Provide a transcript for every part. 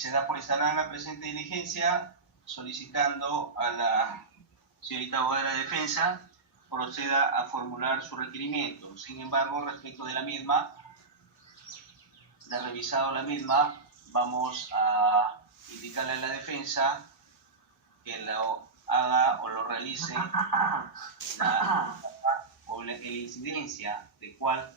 Se da por instalada la presente diligencia, solicitando a la señorita abogada de la defensa proceda a formular su requerimiento. Sin embargo, respecto de la misma, de revisado la misma, vamos a indicarle a la defensa que lo haga o lo realice la incidencia de cuál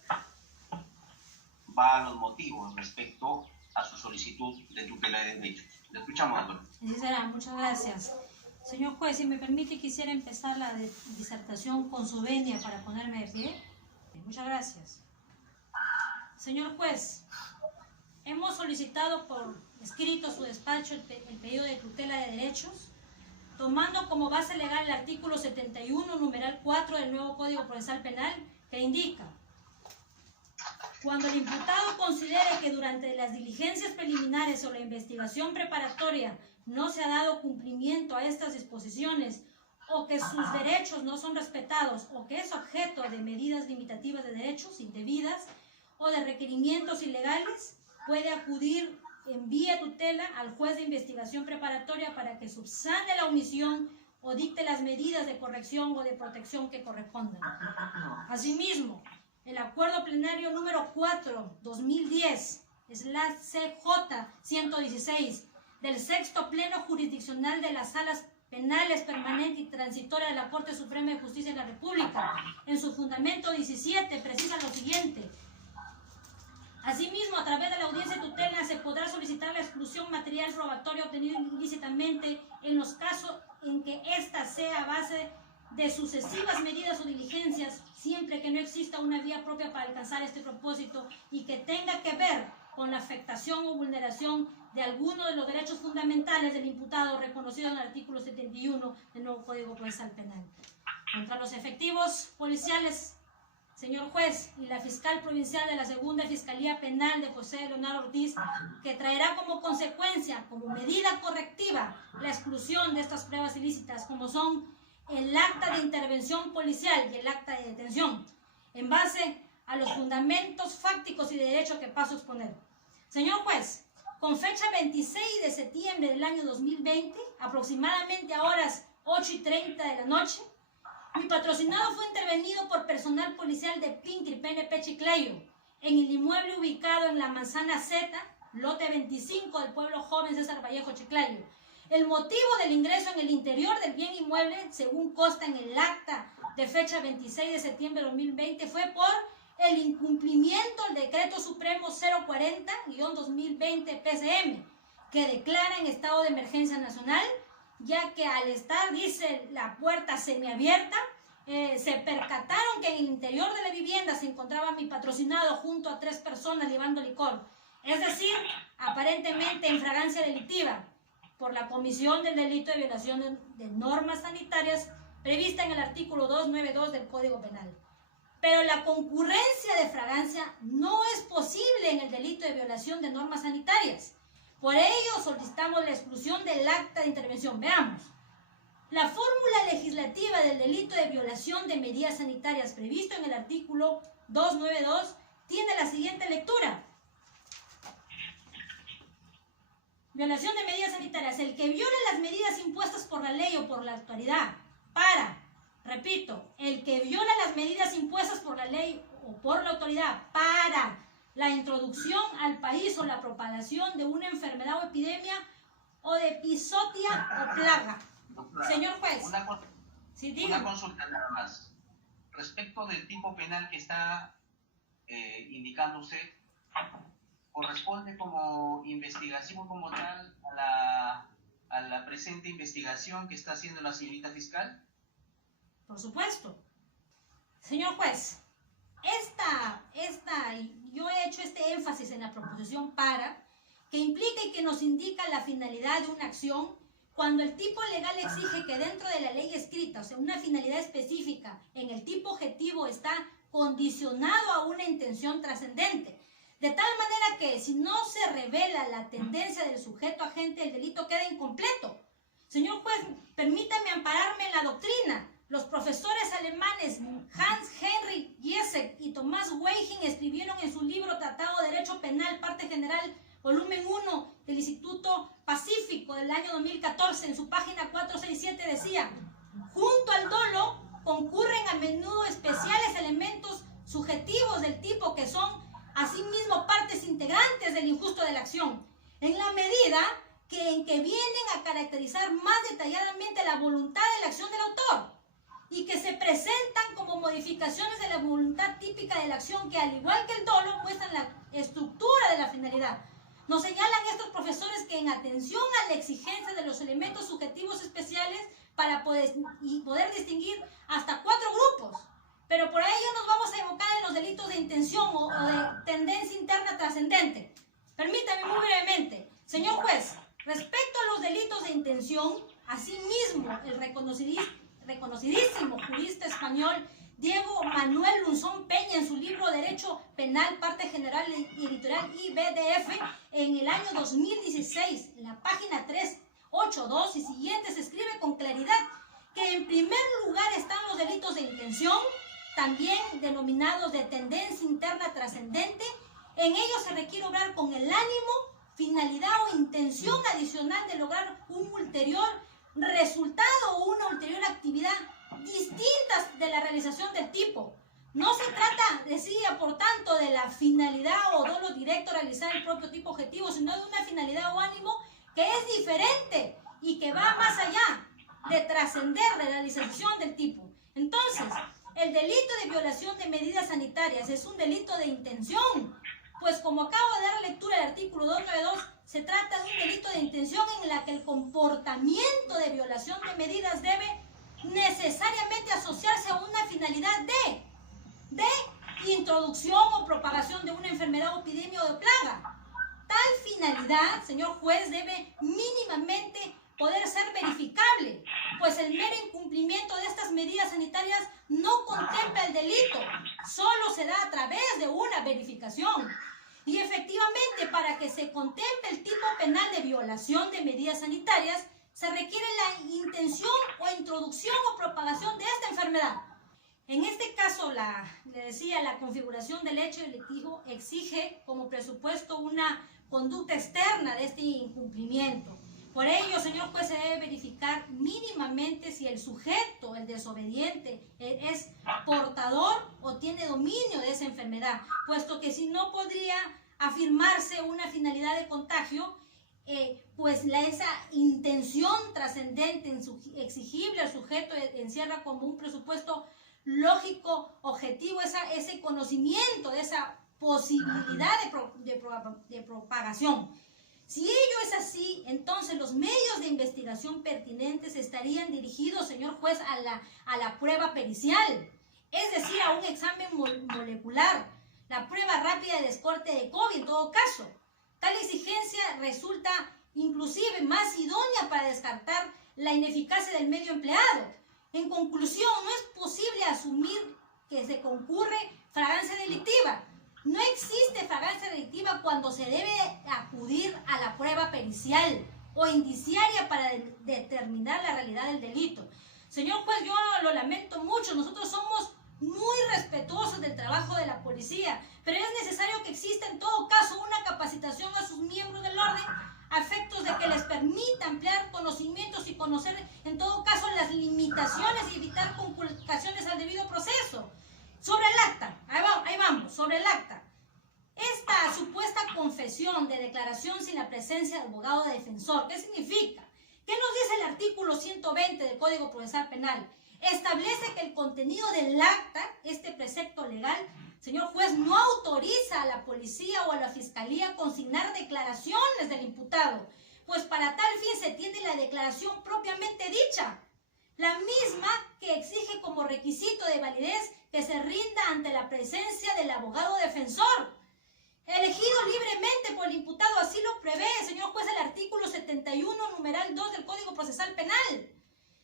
va a los motivos respecto a su solicitud de tutela de derechos. Le escuchamos, doctor. Así será, muchas gracias. Señor juez, si me permite, quisiera empezar la disertación con su venia para ponerme de pie. Muchas gracias. Señor juez, hemos solicitado por escrito a su despacho el pedido de tutela de derechos, tomando como base legal el artículo 71, numeral 4 del nuevo Código Procesal Penal, que indica: cuando el imputado considere que durante las diligencias preliminares o la investigación preparatoria no se ha dado cumplimiento a estas disposiciones, o que sus derechos no son respetados, o que es objeto de medidas limitativas de derechos indebidas o de requerimientos ilegales, puede acudir en vía tutela al juez de investigación preparatoria para que subsane la omisión o dicte las medidas de corrección o de protección que correspondan. Asimismo, el acuerdo plenario número 4/2010/CJ-116 del sexto pleno jurisdiccional de las salas penales permanente y transitoria de la Corte Suprema de Justicia de la República, en su fundamento 17, precisa lo siguiente: asimismo, a través de la audiencia de tutela se podrá solicitar la exclusión material probatoria obtenida ilícitamente en los casos en que ésta sea a base de sucesivas medidas o diligencias, siempre que no exista una vía propia para alcanzar este propósito y que tenga que ver con la afectación o vulneración de alguno de los derechos fundamentales del imputado reconocido en el artículo 71 del nuevo Código Procesal Penal. Contra los efectivos policiales, señor juez, y la fiscal provincial de la Segunda Fiscalía Penal de José Leonardo Ortiz, que traerá como consecuencia, como medida correctiva, la exclusión de estas pruebas ilícitas, como son el acta de intervención policial y el acta de detención, en base a los fundamentos fácticos y de derecho que paso a exponer. Señor juez, con fecha 26 de septiembre del año 2020, aproximadamente a horas 8:30 de la noche, mi patrocinado fue intervenido por personal policial de PINCRI PNP Chiclayo en el inmueble ubicado en la Manzana Z, lote 25 del pueblo joven César Vallejo Chiclayo. El motivo del ingreso en el interior del bien inmueble, según consta en el acta de fecha 26 de septiembre de 2020, fue por el incumplimiento del Decreto Supremo 040-2020 PCM, que declara en estado de emergencia nacional, ya que al estar, dice, la puerta semiabierta, se percataron que en el interior de la vivienda se encontraba mi patrocinado junto a 3 personas llevando licor, es decir, aparentemente en fragancia delictiva, por la comisión del delito de violación de normas sanitarias prevista en el artículo 292 del Código Penal. Pero la concurrencia de fragancia no es posible en el delito de violación de normas sanitarias. Por ello solicitamos la exclusión del acta de intervención. Veamos. La fórmula legislativa del delito de violación de medidas sanitarias previsto en el artículo 292 tiene la siguiente lectura. Violación de medidas sanitarias: el que viole las medidas impuestas por la ley o por la autoridad para, repito, el que viola las medidas impuestas por la ley o por la autoridad para la introducción al país o la propagación de una enfermedad o epidemia o de epizotia o plaga. Señor juez. Una consulta nada más. Respecto del tipo penal que está indicando usted, ¿corresponde como investigación como tal a la presente investigación que está haciendo la señorita fiscal? Por supuesto. Señor juez, yo he hecho este énfasis en la proposición para, que implica y que nos indica la finalidad de una acción cuando el tipo legal exige que dentro de la ley escrita, o sea, una finalidad específica en el tipo objetivo está condicionado a una intención trascendente. De tal manera que si no se revela la tendencia del sujeto agente, el delito queda incompleto. Señor juez, permítame ampararme en la doctrina. Los profesores alemanes Hans Henry Giesecke y Thomas Weihin escribieron en su libro Tratado de Derecho Penal, parte general, volumen 1 del Instituto del año 2014, en su página 467 decía: junto al dolo concurren a menudo especiales elementos subjetivos del tipo que son asimismo partes integrantes del injusto de la acción, en la medida en que vienen a caracterizar más detalladamente la voluntad de la acción del autor y que se presentan como modificaciones de la voluntad típica de la acción que, al igual que el dolo, muestran la estructura de la finalidad. Nos señalan estos profesores que, en atención a la exigencia de los elementos subjetivos especiales para poder distinguir hasta 4 grupos, pero por ello nos vamos a enfocar en los delitos de intención o de tendencia interna trascendente. Permítame muy brevemente, señor juez, respecto a los delitos de intención, asimismo, el reconocidísimo jurista español Diego Manuel Lunzón Peña, en su libro Derecho Penal, parte general y editorial IBDF, en el año 2016, en la página 382 y siguientes, escribe con claridad que en primer lugar están los delitos de intención, también denominados de tendencia interna trascendente. En ellos se requiere obrar con el ánimo, finalidad o intención adicional de lograr un ulterior resultado o una ulterior actividad distintas de la realización del tipo. No se trata, decía, por tanto, de la finalidad o dolo directo a realizar el propio tipo objetivo, sino de una finalidad o ánimo que es diferente y que va más allá de trascender la realización del tipo. Entonces, el delito de violación de medidas sanitarias es un delito de intención, pues como acabo de dar lectura del artículo 292, se trata de un delito de intención en la que el comportamiento de violación de medidas debe necesariamente asociarse a una finalidad de introducción o propagación de una enfermedad o epidemia o de plaga. Tal finalidad, señor juez, debe mínimamente poder ser verificable, pues el mero incumplimiento de estas medidas sanitarias no contempla el delito, solo se da a través de una verificación. Y efectivamente, para que se contemple el tipo penal de violación de medidas sanitarias, se requiere la intención o introducción o propagación de esta enfermedad. En este caso, le decía, la configuración del hecho delictivo exige como presupuesto una conducta externa de este incumplimiento. Por ello, señor juez, se debe verificar mínimamente si el sujeto, el desobediente, es portador o tiene dominio de esa enfermedad, puesto que si no podría afirmarse una finalidad de contagio, pues esa intención trascendente, exigible al sujeto, encierra como un presupuesto lógico, objetivo, ese conocimiento de esa posibilidad de propagación. Si ello es así, entonces los medios de investigación pertinentes estarían dirigidos, señor juez, a la prueba pericial, es decir, a un examen molecular, la prueba rápida de descorte de COVID en todo caso. Tal exigencia resulta inclusive más idónea para descartar la ineficacia del medio empleado. En conclusión, no es posible asumir que se concurre fragancia delictiva. No existe fragancia delictiva cuando se debe acudir a la prueba pericial o indiciaria para determinar la realidad del delito. Señor juez, yo lo lamento mucho, nosotros somos muy respetuosos del trabajo de la policía, pero es necesario que exista en todo caso una capacitación a sus miembros del orden a efectos de que les permita ampliar conocimientos y conocer en todo caso las limitaciones y evitar conculcaciones al debido proceso. Sobre el acta, ahí vamos, sobre el acta. Esta supuesta confesión de declaración sin la presencia de abogado defensor, ¿qué significa? ¿Qué nos dice el artículo 120 del Código Procesal Penal? Establece que el contenido del acta, este precepto legal, señor juez, no autoriza a la policía o a la fiscalía a consignar declaraciones del imputado, pues para tal fin se tiene la declaración propiamente dicha, la misma que exige como requisito de validez que se rinda ante la presencia del abogado defensor, elegido libremente por el imputado. Así lo prevé, señor juez, el artículo 71, numeral 2 del Código Procesal Penal.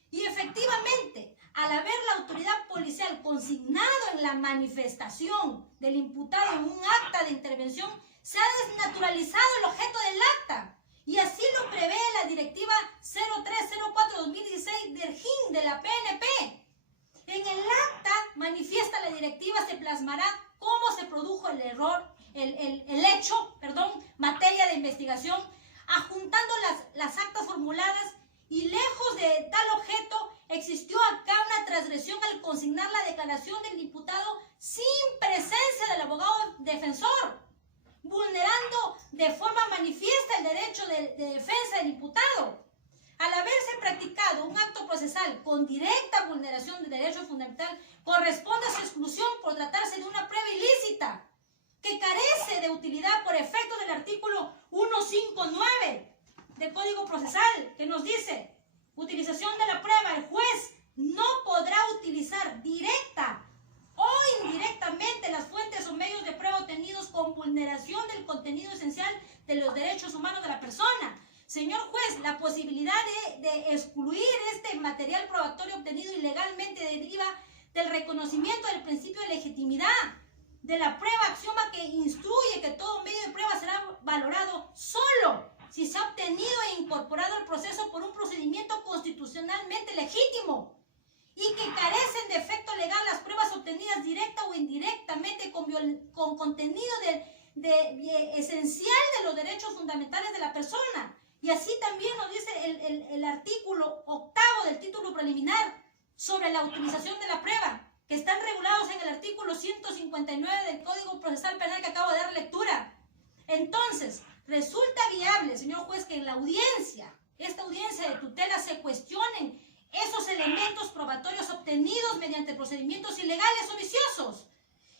Y efectivamente, al haber la autoridad policial consignado en la manifestación del imputado en un acta de intervención, se ha desnaturalizado el objeto del acta. Y así lo prevé la directiva 0304-2016 del GIN de la PNP. En el acta manifiesta la directiva se plasmará cómo se produjo el error, el hecho, materia de investigación, adjuntando las actas formuladas y lejos de tal objeto, existió acá una transgresión al consignar la declaración del imputado sin presencia del abogado defensor, vulnerando de forma manifiesta el derecho de defensa del imputado. Al haberse practicado un acto procesal con directa vulneración de derecho fundamental, corresponde a su exclusión por tratarse de una prueba ilícita, que carece de utilidad por efecto del artículo 159 del Código Procesal, que nos dice: utilización de la prueba, el juez no podrá utilizar directa o indirectamente las fuentes o medios de prueba obtenidos con vulneración del contenido esencial de los derechos humanos de la persona. Señor juez, la posibilidad de excluir este material probatorio obtenido ilegalmente deriva del reconocimiento del principio de legitimidad de la prueba, axioma que instruye que todo medio de prueba será valorado solo si se ha obtenido e incorporado al proceso por un procedimiento constitucionalmente legítimo y que carecen de efecto legal las pruebas obtenidas directa o indirectamente con contenido esencial de los derechos fundamentales de la persona. Y así también nos dice el artículo 8 del título preliminar sobre la utilización de la prueba, que están regulados en el artículo 159 del Código Procesal Penal que acabo de dar lectura. Entonces, resulta viable, señor juez, que en la audiencia, esta audiencia de tutela, se cuestionen esos elementos probatorios obtenidos mediante procedimientos ilegales o viciosos,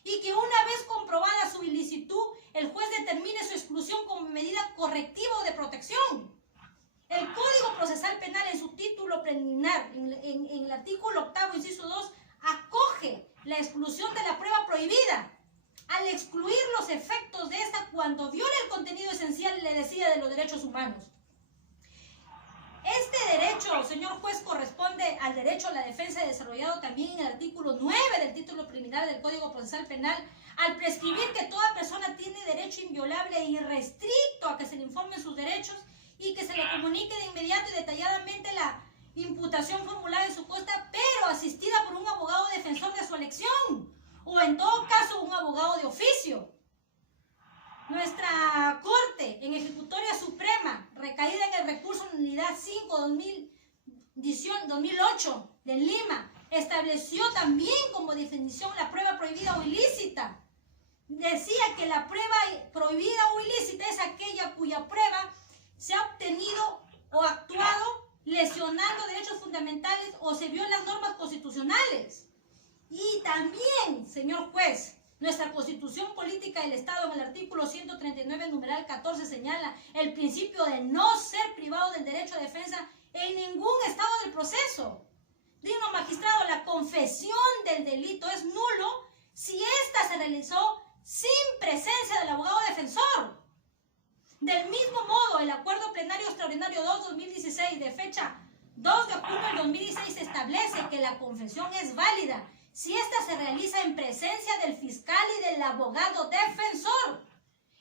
y que una vez comprobada su ilicitud, el juez determine su exclusión como medida correctiva o de protección. El Código Procesal Penal, en su título preliminar, en el artículo 8, inciso 2, acoge la exclusión de la prueba prohibida al excluir los efectos de esta cuando viola el contenido esencial, le decía, de los derechos humanos. Este derecho, señor juez, corresponde al derecho a la defensa desarrollado también en el artículo 9 del título preliminar del Código Procesal Penal, al prescribir que toda persona tiene derecho inviolable e irrestricto a que se le informen sus derechos y que se le comunique de inmediato y detalladamente la imputación formulada en su consta, pero asistida por un abogado defensor de su elección, o en todo caso un abogado de oficio. Nuestra Corte en Ejecutoria Suprema, recaída en el recurso en unidad 5-2008 de Lima, estableció también como definición la prueba prohibida o ilícita. Decía que la prueba prohibida o ilícita es aquella cuya prueba se ha obtenido o actuado lesionando derechos fundamentales o se violan normas constitucionales. Y también, señor juez, nuestra Constitución Política del Estado, en el artículo 139, numeral 14, señala el principio de no ser privado del derecho a defensa en ningún estado del proceso. Digno magistrado, la confesión del delito es nulo si ésta se realizó sin presencia del abogado defensor. Del mismo modo, el Acuerdo Plenario Extraordinario 2-2016, de fecha 2 de octubre del 2016, establece que la confesión es válida si ésta se realiza en presencia del fiscal y del abogado defensor.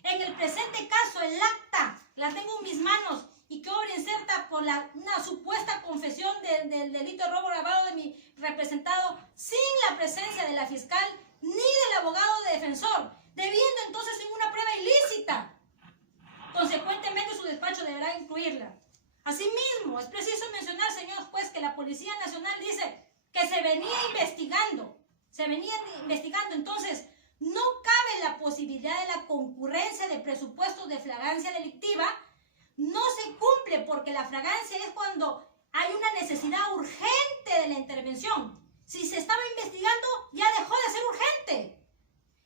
En el presente caso, el acta, la tengo en mis manos y que obra incerta por una supuesta confesión del delito de robo agravado de mi representado sin la presencia de la fiscal ni del abogado defensor, debiendo entonces en una prueba ilícita. Consecuentemente, su despacho deberá incluirla. Asimismo, es preciso mencionar, señor juez, que la Policía Nacional dice que se venía investigando, entonces no cabe la posibilidad de la concurrencia de presupuestos de flagrancia delictiva, no se cumple porque la flagrancia es cuando hay una necesidad urgente de la intervención. Si se estaba investigando, ya dejó de ser urgente.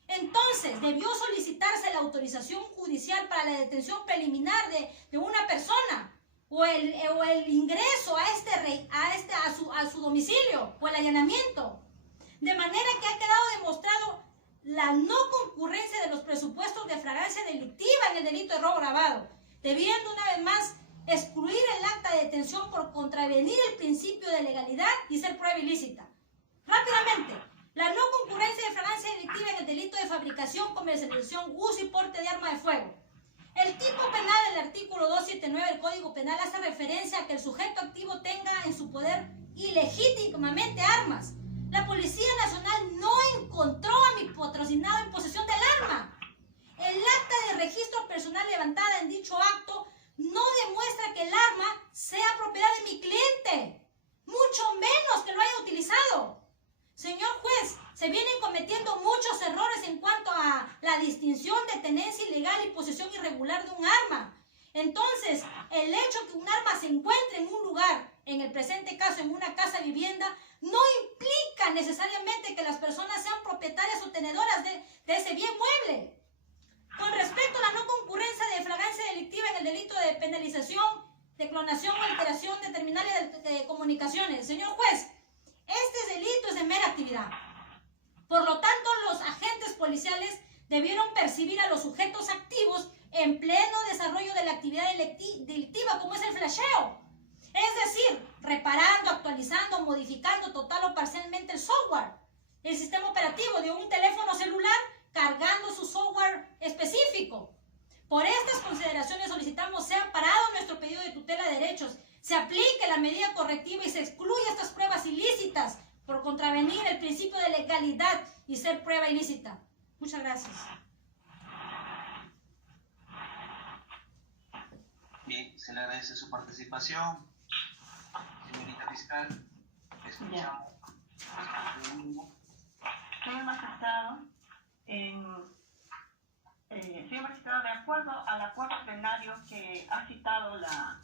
Entonces, debió solicitarse la autorización judicial para la detención preliminar de una persona o el ingreso a su domicilio o el allanamiento. De manera que ha quedado demostrado la no concurrencia de los presupuestos de flagrancia delictiva en el delito de robo agravado, debiendo una vez más excluir el acta de detención por contravenir el principio de legalidad y ser prueba ilícita. Rápidamente, la no concurrencia de flagrancia delictiva en el delito de fabricación, comercialización, uso y porte de arma de fuego. El tipo penal del artículo 279 del Código Penal hace referencia a que el sujeto activo tenga en su poder ilegítimamente armas. La Policía Nacional no encontró a mi patrocinado en posesión del arma. El acta de registro personal levantada en dicho acto no demuestra que el arma sea propiedad de mi cliente, mucho menos que lo haya utilizado. Señor juez, se vienen cometiendo muchos errores en cuanto a la distinción de tenencia ilegal y posesión irregular de un arma. Entonces, el hecho que un arma se encuentre en un lugar, en el presente caso en una casa vivienda, no implica necesariamente que las personas sean propietarias o tenedoras de ese bien mueble. Con respecto a la no concurrencia de flagrancia delictiva en el delito de penalización, de clonación o alteración de terminales de comunicaciones, señor juez, este delito es de mera actividad. Por lo tanto, los agentes policiales debieron percibir a los sujetos activos en pleno desarrollo de la actividad delictiva, como es el flasheo. Es decir, reparando, actualizando, modificando total o parcialmente el software, el sistema operativo de un teléfono celular, cargando su software específico. Por estas consideraciones solicitamos sea parado nuestro pedido de tutela de derechos, se aplique la medida correctiva y se excluya estas pruebas ilícitas por contravenir el principio de legalidad y ser prueba ilícita. Muchas gracias. Bien, se le agradece su participación. Señorita fiscal, escuchamos. Señor magistrado, de acuerdo al acuerdo plenario que ha citado la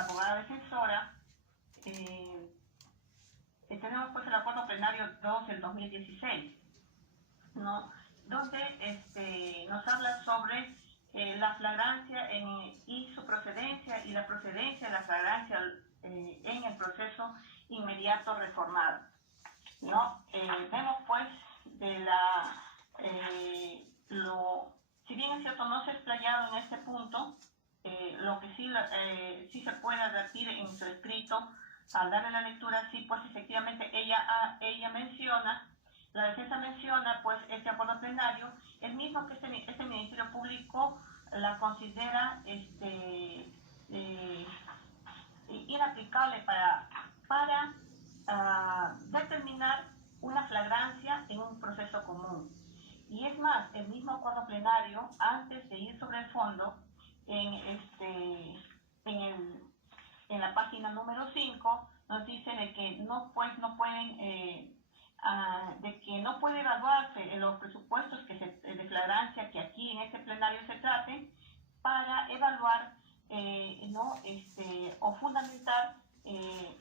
abogada defensora, tenemos pues el acuerdo plenario 2 del 2016, ¿no? Donde nos habla sobre la flagrancia y su procedencia y la procedencia de la flagrancia en el proceso inmediato reformado, ¿no? Vemos pues si bien es cierto no se ha explayado en este punto, lo que sí se puede advertir en su escrito al darle la lectura, sí, pues efectivamente ella menciona, la defensa menciona pues este acuerdo plenario, el mismo que este Ministerio Público la considera inaplicable para determinar una flagrancia en un proceso común. Y es más, el mismo acuerdo plenario, antes de ir sobre el fondo, en la página número 5, nos dice de que no puede evaluarse en los presupuestos de flagrancia que aquí en este plenario se traten para evaluar o fundamentar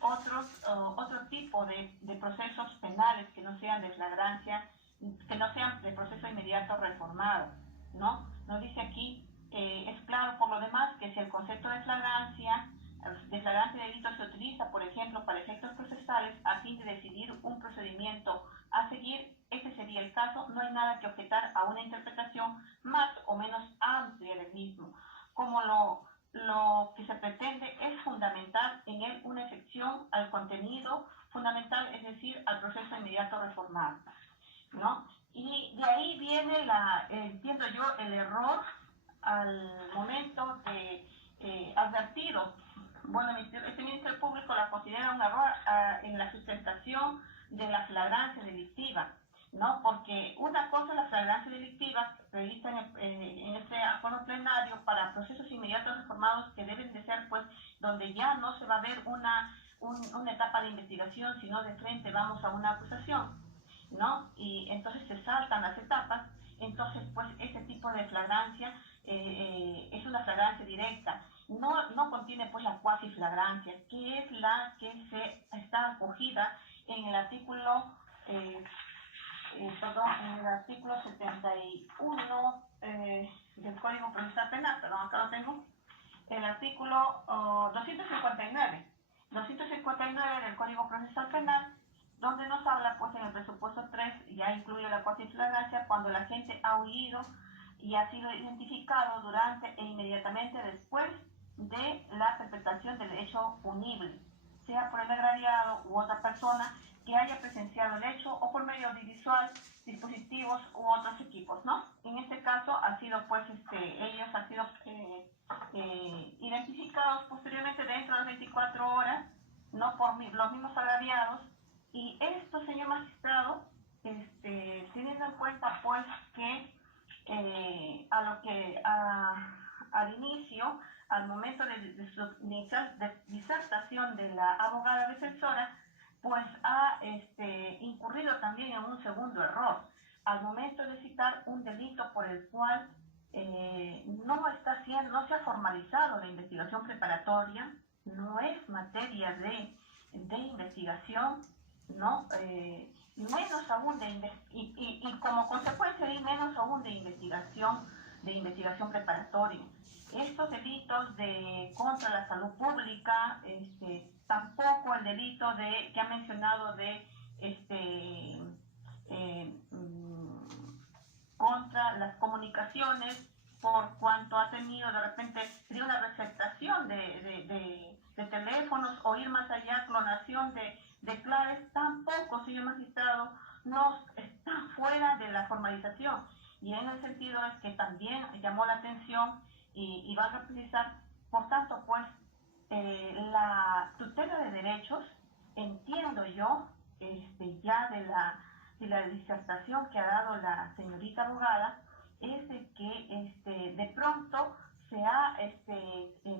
otro tipo de procesos penales que no sean de flagrancia, que no sean de proceso inmediato reformado, ¿no? Nos dice aquí, es claro por lo demás que si el concepto de flagrancia delito se utiliza, por ejemplo, para efectos procesales a fin de decidir un procedimiento a seguir, ese sería el caso, no hay nada que objetar a una interpretación más o menos amplia del mismo, como lo que se pretende es fundamentar en él una excepción al contenido fundamental, es decir, al proceso inmediato reformado, ¿no? Y de ahí viene entiendo yo, el error al momento de advertido. Bueno, este Ministerio Público la considera un error en la sustentación de la flagrancia delictiva, ¿no? Porque una cosa es la flagrancia delictiva prevista en este acuerdo plenario para procesos inmediatos reformados que deben de ser, pues, donde ya no se va a ver una etapa de investigación, sino de frente vamos a una acusación, ¿no? Y entonces se saltan las etapas, entonces, pues, ese tipo de flagrancia es una flagrancia directa. No contiene pues la cuasi flagrancia, que es la que está acogida en el artículo en el artículo 71 del Código Procesal Penal, acá lo tengo, el artículo 259 del Código Procesal Penal, donde nos habla pues en el presupuesto 3, ya incluye la cuasi flagrancia cuando la gente ha huido y ha sido identificado durante e inmediatamente después de la perpetración del hecho punible, sea por el agraviado u otra persona que haya presenciado el hecho o por medio audiovisual, dispositivos u otros equipos, ¿no? En este caso ha sido pues ellos han sido identificados posteriormente dentro de las 24 horas, no por los mismos agraviados, y esto, señor magistrado, teniendo en cuenta pues que al inicio al momento de su disertación de la abogada defensora, pues ha incurrido también en un segundo error, al momento de citar un delito por el cual no se ha formalizado la investigación preparatoria, no es materia de investigación, ¿no? Menos aún y como consecuencia de menos aún de investigación preparatoria. Estos delitos contra la salud pública, tampoco el delito que ha mencionado contra las comunicaciones, por cuanto ha tenido de repente de una receptación de teléfonos o ir más allá, clonación de claves, tampoco, señor magistrado, no está fuera de la formalización. Y en el sentido es que también llamó la atención y va a precisar, por tanto, pues, la tutela de derechos, entiendo yo, ya de la disertación que ha dado la señorita abogada, es de que de pronto se ha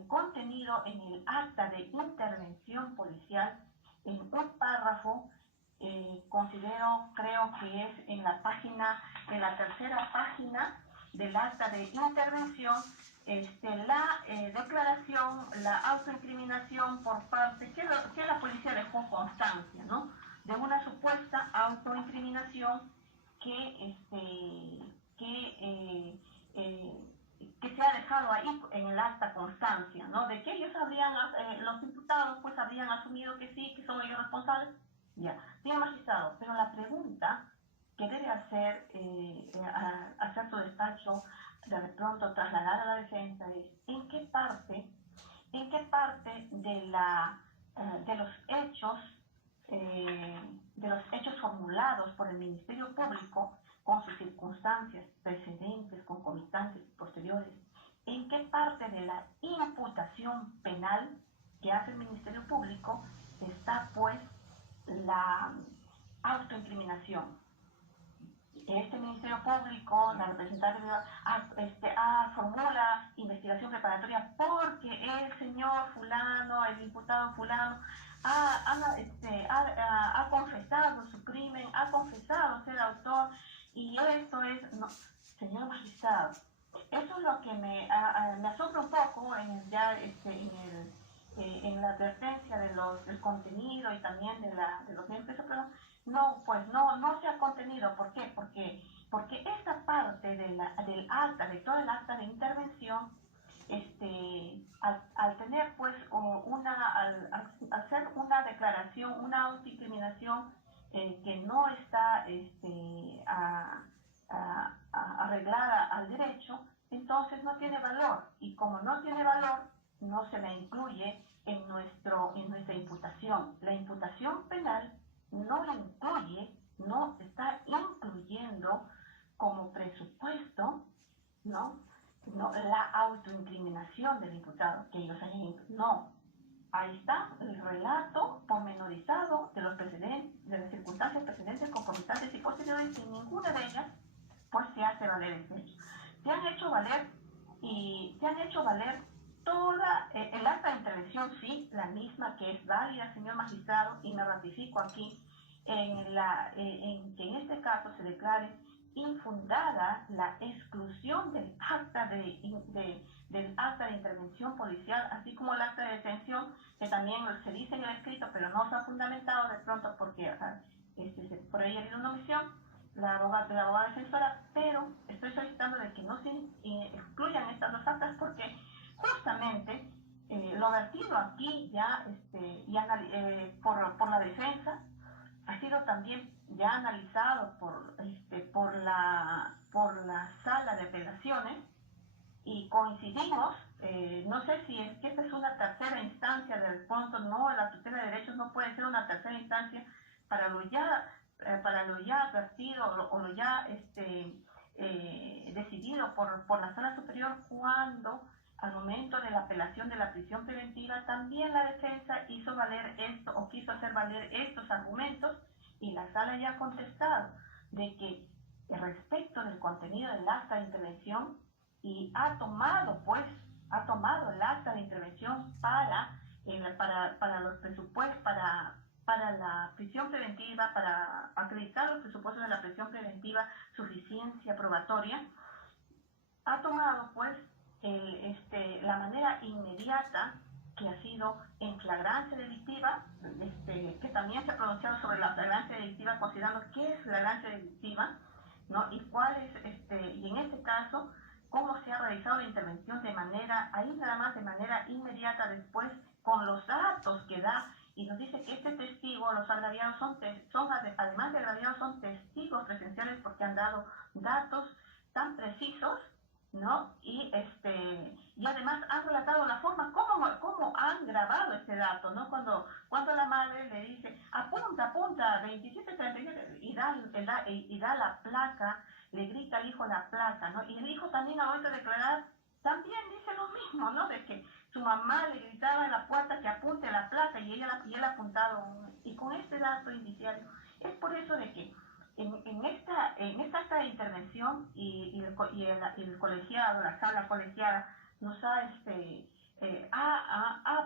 contenido en el acta de intervención policial, en un párrafo, creo que es en la tercera página del acta de intervención, la declaración, la autoincriminación por parte, que la policía dejó constancia, ¿no?, de una supuesta autoincriminación que se ha dejado ahí en el acta constancia, ¿no?, de que ellos los imputados pues habrían asumido que sí, que son ellos responsables. Ya, señor magistrado, pero la pregunta que debe hacer su despacho, de pronto trasladar a la defensa, es ¿en qué parte de los hechos formulados por el Ministerio Público, con sus circunstancias precedentes, concomitantes y posteriores, en qué parte de la imputación penal que hace el Ministerio Público está pues la autoincriminación? Este Ministerio Público, la representante formula investigación preparatoria porque el señor fulano, el imputado fulano, ha confesado su crimen, ha confesado ser autor, y esto es, no, señor magistrado, eso es lo que me asombra un poco en la advertencia del contenido y también de los miembros, pero no se ha contenido. ¿Por qué? Porque esta parte del acta, de todo el acta de intervención, al tener pues al hacer una declaración, una autoincriminación que no está arreglada al derecho, entonces no tiene valor, y como no tiene valor, no se la incluye en nuestra imputación. La imputación penal no está incluyendo como presupuesto, ¿no? La autoincriminación del imputado, que ellos hayan no. Ahí está el relato pormenorizado de los precedentes, de las circunstancias precedentes, concomitantes y posteriores, y ninguna de ellas pues se hace valer el hecho. Se han hecho valer toda el acta de intervención, sí, la misma, que es válida, señor magistrado, y me ratifico aquí en que en este caso se declare infundada la exclusión del acta de intervención policial, así como el acta de detención, que también se dice en el escrito, pero no se ha fundamentado, de pronto porque por ahí ha habido una omisión, la abogada defensora, pero estoy solicitando de que no se excluyan estas dos actas, porque justamente lo vertido aquí ya por la defensa ha sido también ya analizado por la sala de apelaciones, y coincidimos, no sé si es que esta es una tercera instancia del punto, no, la tutela de derechos no puede ser una tercera instancia para lo ya advertido o lo ya decidido por la sala superior, cuando al momento de la apelación de la prisión preventiva también la defensa hizo valer esto, o quiso hacer valer estos argumentos, y la sala ya ha contestado de que respecto del contenido del acta de intervención, y ha tomado pues ha tomado el acta de intervención para los presupuestos, para la prisión preventiva, para acreditar los presupuestos de la prisión preventiva, suficiencia probatoria, ha tomado pues la manera inmediata, que ha sido en flagrancia delictiva, que también se ha pronunciado sobre la flagrancia delictiva, considerando qué es flagrancia delictiva, ¿no? Y cuál es, y en este caso, cómo se ha realizado la intervención de manera inmediata después, con los datos que da, y nos dice que este testigo, los agraviados además de agraviados, son testigos presenciales porque han dado datos tan precisos, ¿no? Y además han relatado la forma cómo han grabado este dato, ¿no? Cuando la madre le dice, apunta, 2737, y da la placa, le grita al hijo la placa, ¿no? Y el hijo también, a de declarar, también dice lo mismo, ¿no? De que su mamá le gritaba en la puerta que apunte la placa y él ha apuntado. Y con este dato indiciario, es por eso de que en esta acta de intervención y el colegiado, la sala colegiada, nos ha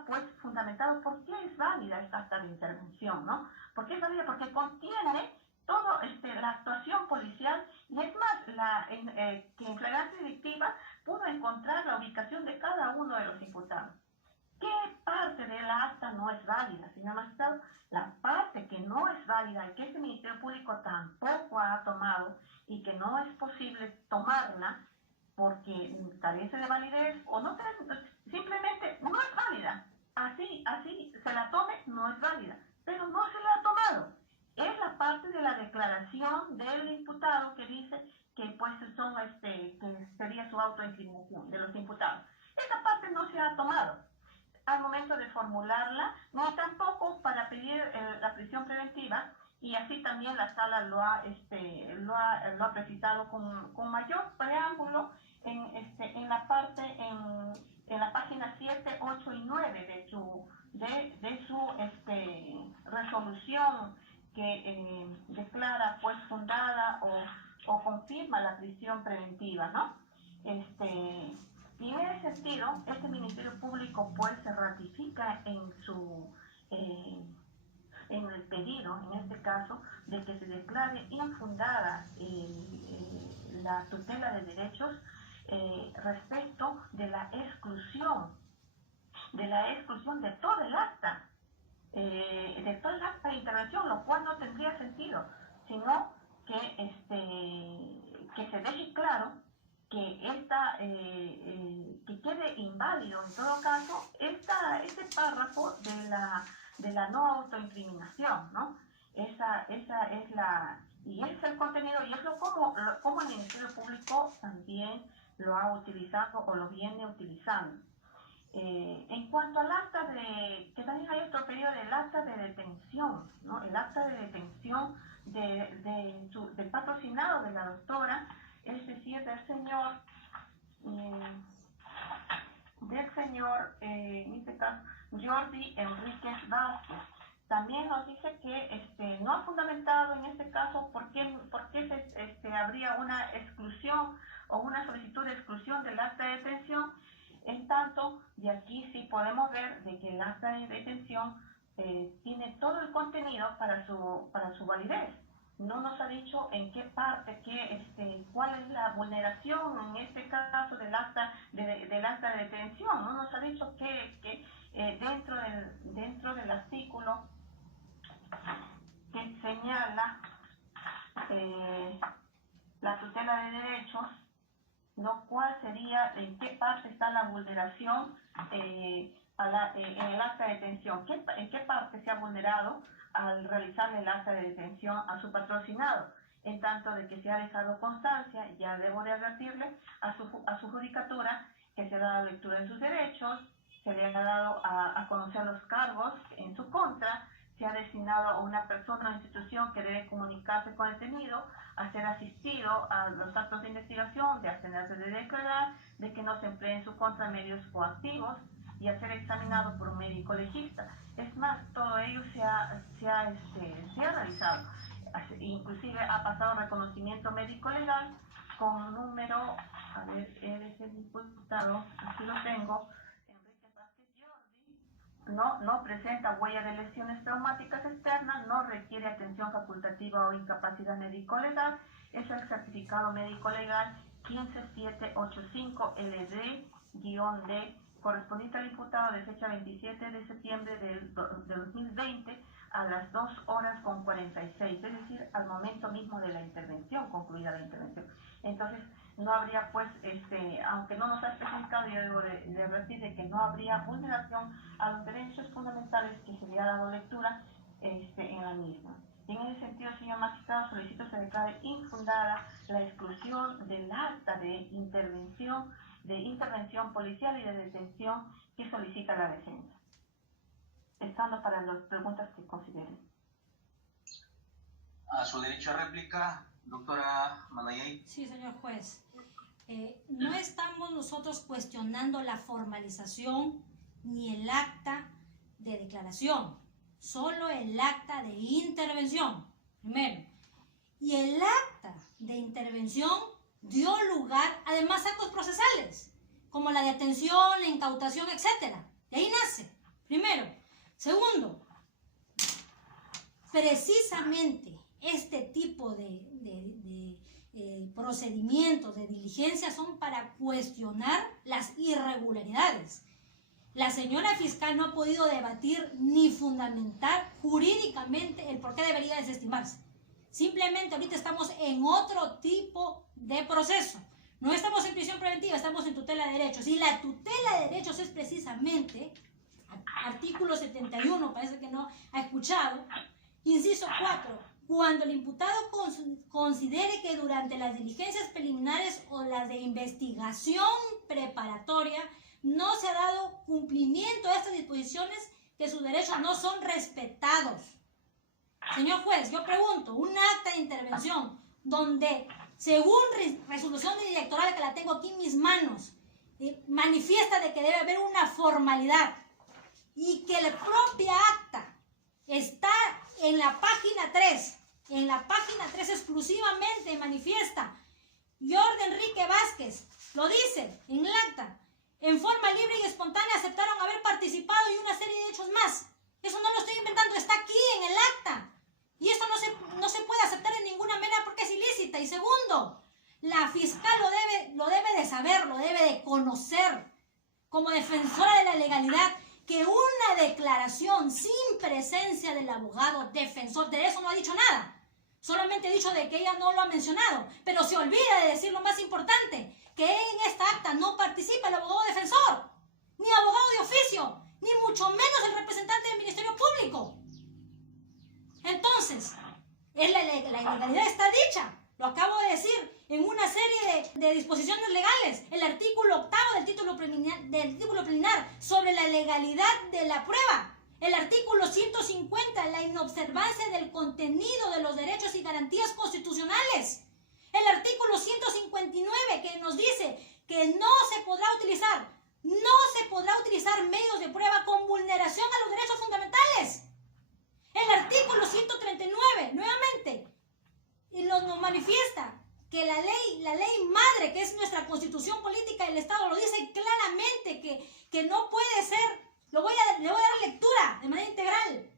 pues fundamentado por qué es válida esta acta de intervención, ¿no? ¿Por qué es válida? Porque contiene todo la actuación policial, y es más, que en flagrancia delictiva pudo encontrar la ubicación de cada uno de los imputados. ¿Qué parte de la acta no es válida? Señor magistrado, la parte que no es válida y que este Ministerio Público tampoco ha tomado y que no es posible tomarla porque carece de validez o no, simplemente no es válida. Así se la tome, no es válida, pero no se la ha tomado. Es la parte de la declaración del imputado que dice que pues que sería su autoincriminación de los imputados. Esa parte no se ha tomado al momento de formularla, ni tampoco para pedir la prisión preventiva, y así también la sala lo ha precisado con mayor preámbulo en la página 7, 8 y 9 de su resolución que declara pues fundada o confirma la prisión preventiva, ¿no? Y en ese sentido, este Ministerio Público pues se ratifica en el pedido, en este caso, de que se declare infundada la tutela de derechos respecto de la exclusión de todo el acta, de intervención, lo cual no tendría sentido, sino que se deje claro que que quede inválido en todo caso este párrafo de la no autoincriminación, ¿no? Esa es y ese es el contenido, y es como el Ministerio Público también lo ha utilizado o lo viene utilizando. En cuanto al acta que también hay otro periodo del acta de detención, ¿no? El acta de detención del patrocinado de la doctora, es decir, del señor, en este caso, Jordi Enríquez Vázquez. También nos dice que no ha fundamentado en este caso por qué habría una exclusión o una solicitud de exclusión del acta de detención. En tanto, de aquí sí podemos ver de que el acta de detención tiene todo el contenido para su validez. No nos ha dicho en qué parte, cuál es la vulneración en este caso del acta de detención. No nos ha dicho que dentro del artículo que señala la tutela de derechos, ¿no? ¿Cuál sería, en qué parte está la vulneración en el acta de detención? ¿En qué parte se ha vulnerado al realizar el acta de detención a su patrocinado? En tanto de que se ha dejado constancia, ya debo de advertirle a su judicatura que se ha dado lectura en sus derechos, se le ha dado a conocer los cargos en su contra, se ha designado a una persona o institución que debe comunicarse con el detenido, a ser asistido a los actos de investigación, de abstenerse de declarar, de que no se emplee en su contra medios coactivos y a ser examinado por un médico legista. Es más, todo ello se ha realizado. Inclusive ha pasado reconocimiento médico legal con número, a ver, eres el diputado, aquí lo tengo, Enrique Vázquez Jordi, no presenta huella de lesiones traumáticas externas, no requiere atención facultativa o incapacidad médico-legal, es el certificado médico-legal 15785-LD-D, correspondiente al imputado de fecha 27 de septiembre del 2020 a las 2:46, es decir, al momento mismo de la intervención, concluida la intervención. Entonces, no habría, pues, aunque no nos ha especificado, yo debo de decir de que no habría vulneración a los derechos fundamentales que se le ha dado lectura en la misma. En ese sentido, señor magistrado, solicito se declare infundada la exclusión del acta de intervención policial y de detención que solicita la defensa. Estando para las preguntas que consideren. A su derecho a réplica, doctora Mandayay. Sí, señor juez. No estamos nosotros cuestionando la formalización ni el acta de declaración, solo el acta de intervención, primero. Y el acta de intervención dio lugar, además, a actos procesales, como la detención, la incautación, etc. De ahí nace, primero. Segundo, precisamente este tipo de procedimientos, de diligencias, son para cuestionar las irregularidades. La señora fiscal no ha podido debatir ni fundamentar jurídicamente el por qué debería desestimarse. Simplemente ahorita estamos en otro tipo de proceso. No estamos en prisión preventiva, estamos en tutela de derechos. Y la tutela de derechos es precisamente, artículo 71, parece que no ha escuchado, inciso 4, cuando el imputado considere que durante las diligencias preliminares o las de investigación preparatoria no se ha dado cumplimiento a estas disposiciones, que sus derechos no son respetados. Señor juez, yo pregunto, un acta de intervención donde, según resolución directoral que la tengo aquí en mis manos, manifiesta de que debe haber una formalidad y que la propia acta está en la página 3, exclusivamente manifiesta, Jordi Enrique Vázquez lo dice en el acta, en forma libre y espontánea aceptaron haber participado y una serie de hechos más. Eso no lo estoy inventando, está aquí en el acta. Y esto no se puede aceptar en ninguna manera porque es ilícita. Y segundo, la fiscal lo debe de saber, lo debe de conocer como defensora de la legalidad, que una declaración sin presencia del abogado defensor, de eso no ha dicho nada. Solamente ha dicho de que ella no lo ha mencionado, pero se olvida de decir lo más importante, que en esta acta no participa el abogado defensor, ni abogado de oficio, ni mucho menos el representante del Ministerio Público. Entonces, la ilegalidad está dicha, lo acabo de decir, en una serie de disposiciones legales. El artículo 8 del título preliminar sobre la legalidad de la prueba. El artículo 150, la inobservancia del contenido de los derechos y garantías constitucionales. El artículo 159, que nos dice que no se podrá utilizar medios de prueba con vulneración a los derechos fundamentales. El artículo 139, nuevamente, y nos manifiesta que la ley madre, que es nuestra constitución política del Estado, lo dice claramente que no puede ser, le voy a dar lectura de manera integral.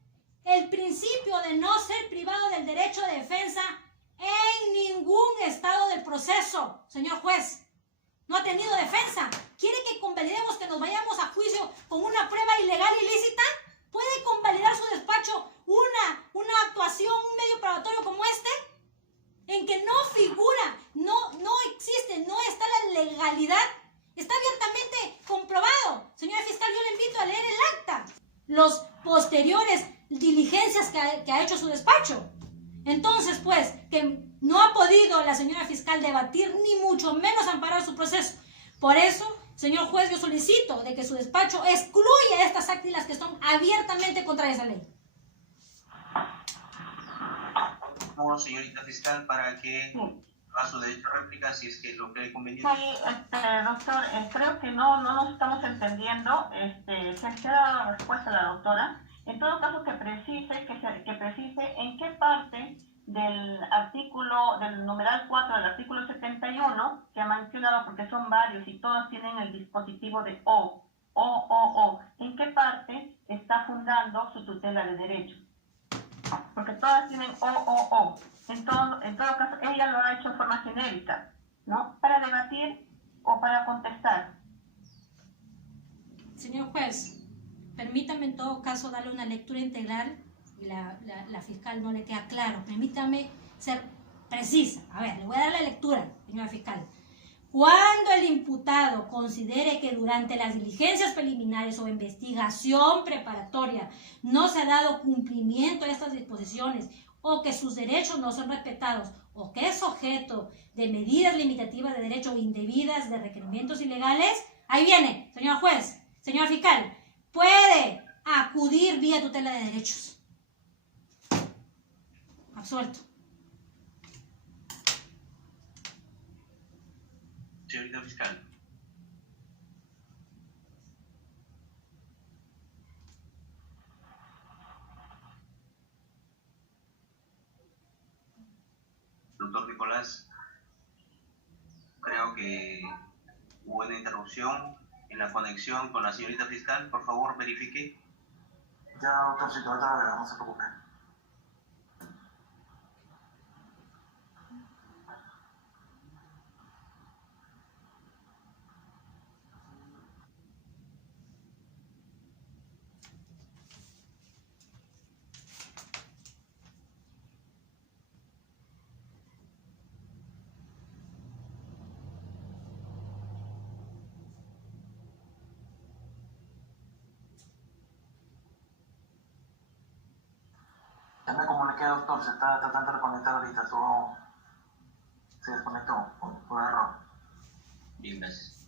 El principio de no ser privado del derecho de defensa en ningún estado del proceso, señor juez. No ha tenido defensa. ¿Quiere que convalidemos que nos vayamos a juicio con una prueba ilegal ilícita? ¿Puede convalidar su despacho una actuación, un medio probatorio como este? En que no figura, no existe, no está la legalidad. Está abiertamente comprobado. Señora fiscal, yo le invito a leer el acta. Los posteriores diligencias que ha hecho su despacho. Entonces, pues, que no ha podido la señora fiscal debatir, ni mucho menos amparar su proceso. Por eso, señor juez, yo solicito de que su despacho excluya estas actas que son abiertamente contrarias a la ley. No, señorita fiscal, para que a su derecho a réplica, si es que lo cree conveniente. Sí, doctor, creo que no nos estamos entendiendo. Se ha dado respuesta a la doctora. En todo caso, que precise en qué parte del numeral 4 del artículo 71, que ha mencionado, porque son varios y todos tienen el dispositivo de O. ¿En qué parte está fundando su tutela de derecho? Porque todas tienen O. En todo caso, ella lo ha hecho en forma genérica, ¿no? Para debatir o para contestar. Señor juez, permítame en todo caso darle una lectura integral y la fiscal no le queda claro. Permítame ser precisa. A ver, le voy a dar la lectura, señora fiscal. Cuando el imputado considere que durante las diligencias preliminares o investigación preparatoria no se ha dado cumplimiento a estas disposiciones o que sus derechos no son respetados o que es objeto de medidas limitativas de derecho indebidas, de requerimientos ilegales, ahí viene, señor juez, señor fiscal, puede acudir vía tutela de derechos. Absuelto. Señorita fiscal. Doctor Nicolás, creo que hubo una interrupción en la conexión con la señorita fiscal. Por favor, verifique. Ya, doctorcito, ahorita verá, no se preocupe. Ya me comuniqué, doctor, se está tratando de reconectar ahorita, todo se desconectó por error. Bien, gracias.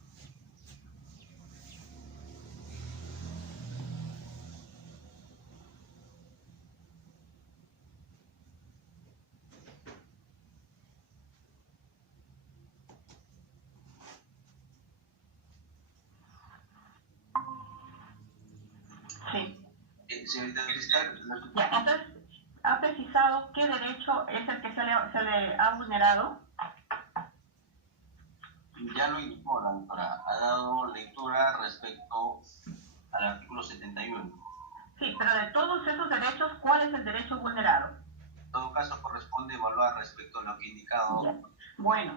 Sí. Señorita fiscal, Ya, entonces, ¿ha precisado qué derecho es el que se le ha vulnerado? ya lo indicó la doctora, ha dado lectura respecto al artículo 71. Sí, pero de todos esos derechos, ¿cuál es el derecho vulnerado? En todo caso, corresponde evaluar respecto a lo que he indicado. Ya. Bueno,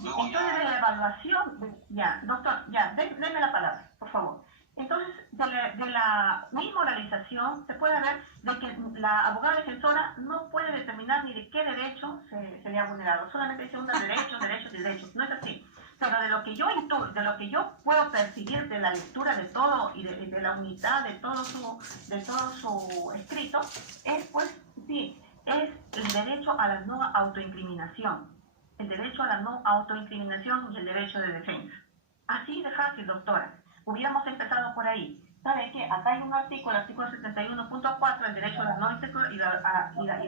Luego entonces de la evaluación, ya, doctor, ya, déme la palabra, por favor. Entonces, de la inmoralización se puede ver de que la abogada defensora no puede determinar ni de qué derecho se le ha vulnerado, solamente dice unos derechos, no es así. Pero de lo que yo puedo percibir de la lectura de todo y de la unidad de todo su escrito, es pues, sí, es el derecho a la no autoincriminación. El derecho a la no autoincriminación y el derecho de defensa. Así de fácil, doctora. Hubiéramos empezado por ahí. ¿Sabe qué? Acá hay un artículo, el artículo 71.4, el derecho a la no y el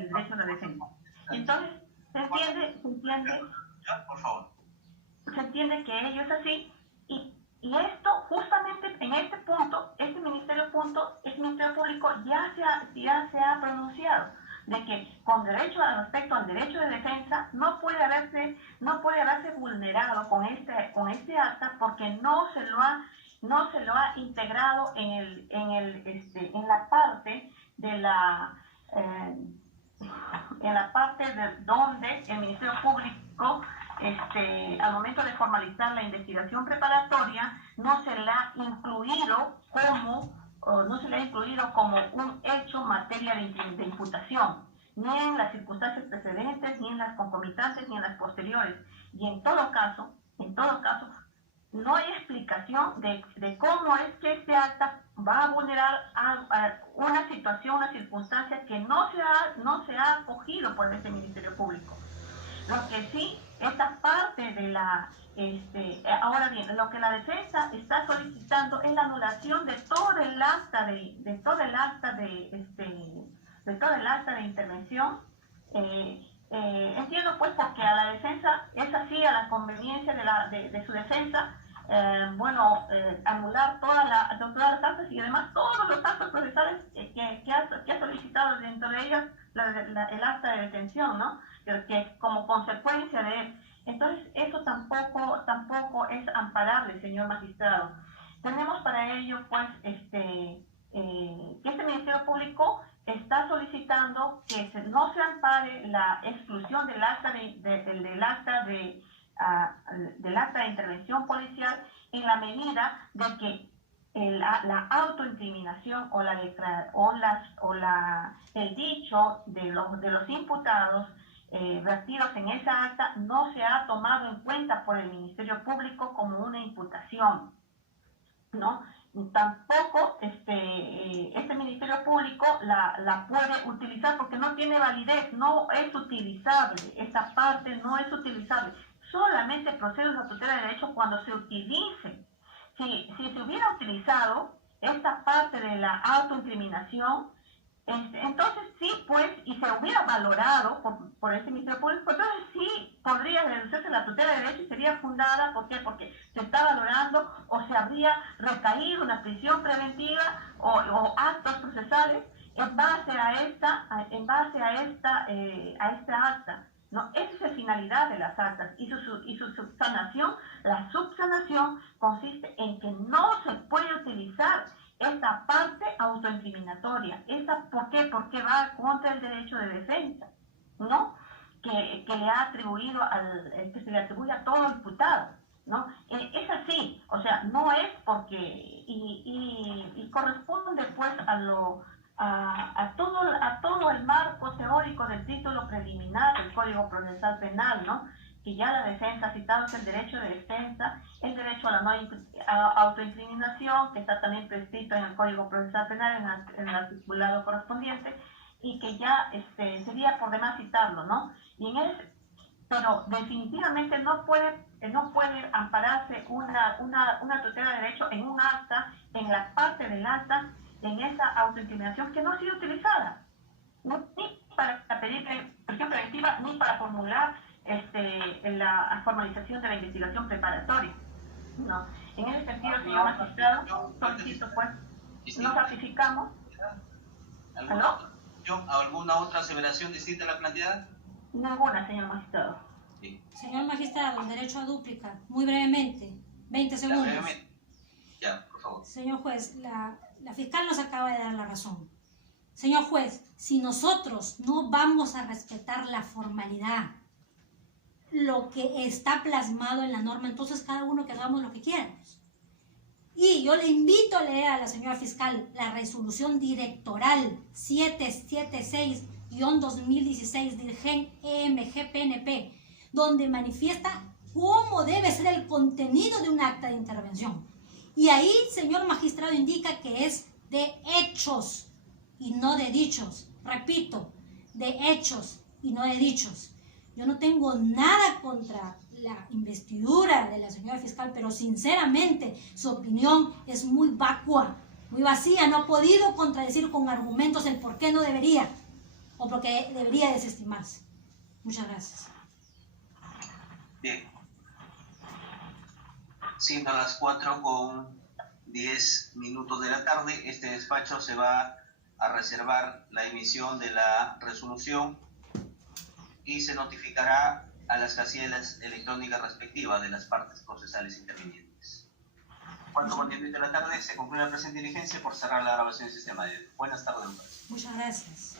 derecho a la defensa. Entonces, ¿se entiende? Ya, por favor. Se entiende que ello es así y esto justamente en este punto, este Ministerio Público ya se ha pronunciado de que con respecto al derecho de defensa no puede haberse vulnerado con este acta porque no se lo ha integrado en la parte de donde el Ministerio Público al momento de formalizar la investigación preparatoria no se le ha incluido como un hecho materia de imputación, ni en las circunstancias precedentes, ni en las concomitantes, ni en las posteriores. Y en todo caso, no hay explicación de cómo es que este acta va a vulnerar a una situación, una circunstancia que no se ha acogido por este Ministerio Público. Lo que sí, esta parte de ahora bien, lo que la defensa está solicitando es la anulación de todo el acta de intervención. Entiendo pues porque a la defensa es así, a la conveniencia de su defensa, anular todas las actas y además todos los actos procesales que ha solicitado, dentro de ellas el acta de detención, ¿no? Que como consecuencia de él. Entonces, eso tampoco es amparable, señor magistrado. Tenemos para ello, pues, que este Ministerio Público está solicitando que no se ampare la exclusión del acta de intervención policial en la medida de que la autoincriminación el dicho de los imputados vertidos en esa acta no se ha tomado en cuenta por el Ministerio Público como una imputación, ¿no? Tampoco este Ministerio Público la puede utilizar porque no tiene validez, no es utilizable, esa parte no es utilizable. Solamente procede una tutela de derecho cuando se utilice. Si se hubiera utilizado esta parte de la autoincriminación, entonces sí, pues, y se hubiera valorado por este Ministerio Público, entonces sí podría reducirse la tutela de derecho y sería fundada. ¿Por qué? Porque se está valorando o se habría recaído una prisión preventiva o actos procesales en base a esta acta, ¿no? Esa es la finalidad de las actas y su subsanación. La subsanación consiste en que no se puede utilizar esta parte autoincriminatoria. ¿Por qué? Porque va contra el derecho de defensa, ¿no? Que le ha atribuido que se le atribuye a todo imputado, ¿no? Es así, o sea, no es porque y corresponde pues a todo el marco teórico del título preliminar del Código Procesal Penal, ¿no? Que ya la defensa ha citado el derecho de defensa, el derecho a la no autoincriminación, que está también prescrito en el Código Procesal Penal en el articulado correspondiente, y que ya sería por demás citarlo, ¿no? Pero definitivamente no puede ampararse una tutela de derecho en un acta, en la parte del acta, en esa autoincriminación que no ha sido utilizada, ¿no? Ni para pedir prisión preventiva, ni para formular la formalización de la investigación preparatoria, ¿no? En ese sentido, señor magistrado, solicito, pues, nos ratificamos. ¿Alguna otra aseveración distinta a la planteada? Ninguna, señor magistrado. Sí. Señor magistrado, el derecho a dúplica, muy brevemente, 20 segundos. Brevemente. Ya, por favor. Señor juez, la fiscal nos acaba de dar la razón. Señor juez, si nosotros no vamos a respetar la formalidad, lo que está plasmado en la norma, entonces cada uno que hagamos lo que quieramos. Y yo le invito a leer a la señora fiscal la resolución directoral 776-2016 del GEN EMG-PNP, donde manifiesta cómo debe ser el contenido de un acta de intervención. Y ahí, señor magistrado, indica que es de hechos y no de dichos. Repito, de hechos y no de dichos. Yo no tengo nada contra la investidura de la señora fiscal, pero sinceramente su opinión es muy vacua, muy vacía. No ha podido contradecir con argumentos el por qué no debería o por qué debería desestimarse. Muchas gracias. Bien. Siendo las 4:10 de la tarde, este despacho se va a reservar la emisión de la resolución y se notificará a las casillas electrónicas respectivas de las partes procesales intervinientes. 4:10 de la tarde se concluye la presente diligencia por cerrar la grabación del sistema de. Buenas tardes. Muchas gracias.